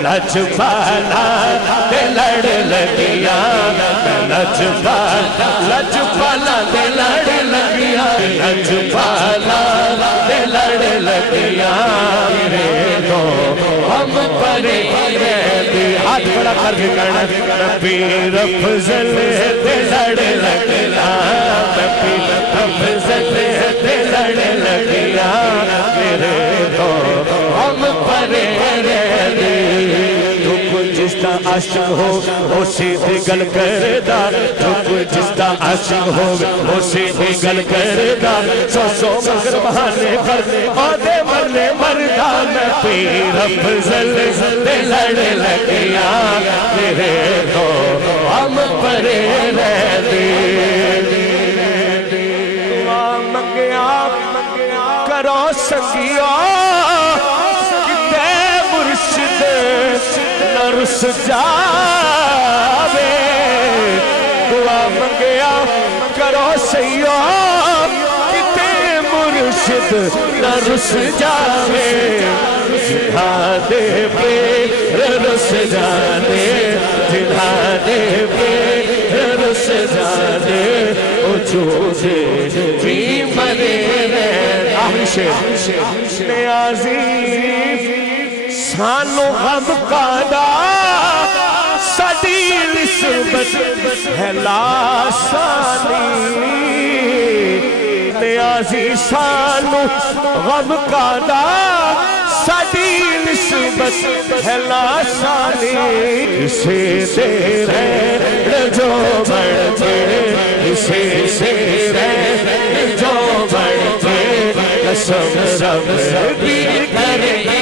لجپالا دے لڑ لگیا لجپالا دے لڑ لگیا لجپالا دے لڑ لگیا میرے تو ہم پرے دی ہاتھ بڑا کر کے کرنا پیر افضل دے لڑ لگیا پیر افضل دے لڑ لگیا میرے تو ہم پرے دی جس دا عاشق ہو اسی دی گل کردا جس دا عاشق ہو اسی دی گل کردا سو مگر بہانے پر آدھے مرنے مردا میں پیر افضل دے لڑ لگیا میرے تو ہم پرے رہ دی دعا منگیا کرو سنگیا مرشد نہ رس جاوے دعا منگیا کرو سیو کتے مرشد نہ رس جاوے جہادے پہ رس جانے جہادے پہ رس جانے او چوزے بھی مرے رہے آخری شیر نیازی سانو غم کادا ساڈی نسبت ہے لاسانی نیازی سانو غم کادا ساڈی نسبت ہے لاسانی اسے دیر ہے جو بڑھتے اسے دیر ہے جو بڑھتے قسم رب بھی کرے